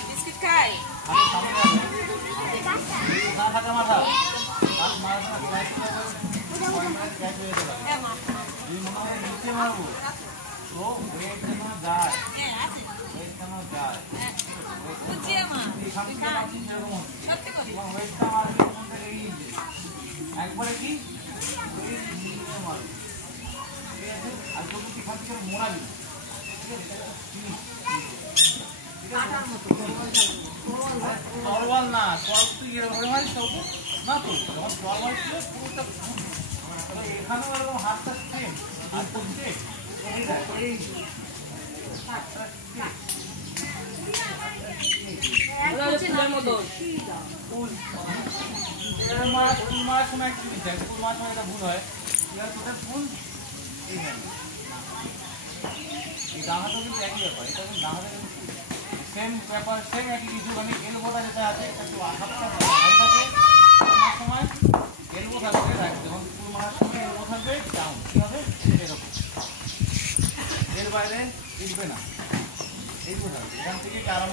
biscuit খাই একবারে কি নরমাল না না তো যখন নরমাল ছিল পুরোটা এখানেও এরকম হাতটা সেম আর করছে ভুল হয় ফুল এই ডাঙাটা কিন্তু একই ব্যাপার এটা কিন্তু ডাঙাটা কিন্তু সেম ব্যাপার সেম একই কিছু মানে এলবোটা যেটা আছে একটু হাতটা হাই থাকে সময় এলবো থাকবে যখন ফুল মারার সময় এলবো থাকবে ডাউন কি হবে এরকম এর বাইরে উঠবে না এইগুলো থাকবে এখান থেকে আরাম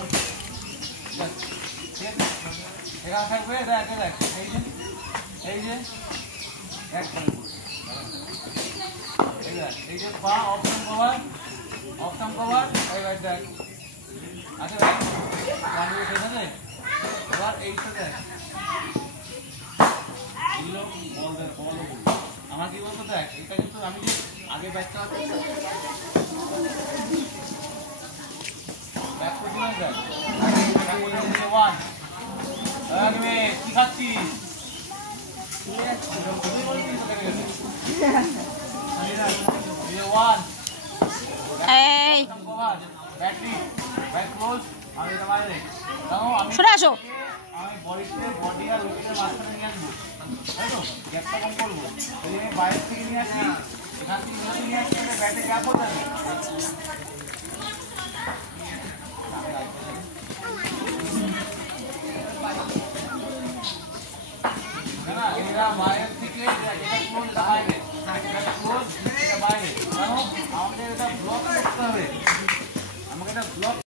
এখানে থাকবে দেখ দেখ এই যে একবারে এই যে পা অপশন কভার এই রাইট দেখ আচ্ছা দেখ ঠিক আছে এবার এইটা দেখ এগুলো বল দেখ বল আমার কি বলতো দেখ এটা কিন্তু আমি আগে ব্যাকটা ব্যাক করছিলাম দেখ ওয়ান কি খাচ্ছিস সরে আসো আমি বডি আর লোকের মাঝখানে নিয়ে আসবো তাই তো গ্যাপটা কম করবো ওই জন্য বাইরে থেকে নিয়ে আসি এখান থেকে নিয়ে আসি ব্যাটে গ্যাপ হয়ে যাবে এরা মায়ের থেকে এটা ক্লোজ বাইরে এটা ক্লোজ এটা বাইরে কেন আমাদের এটা ব্লক করতে হবে আমাকে এটা ব্লক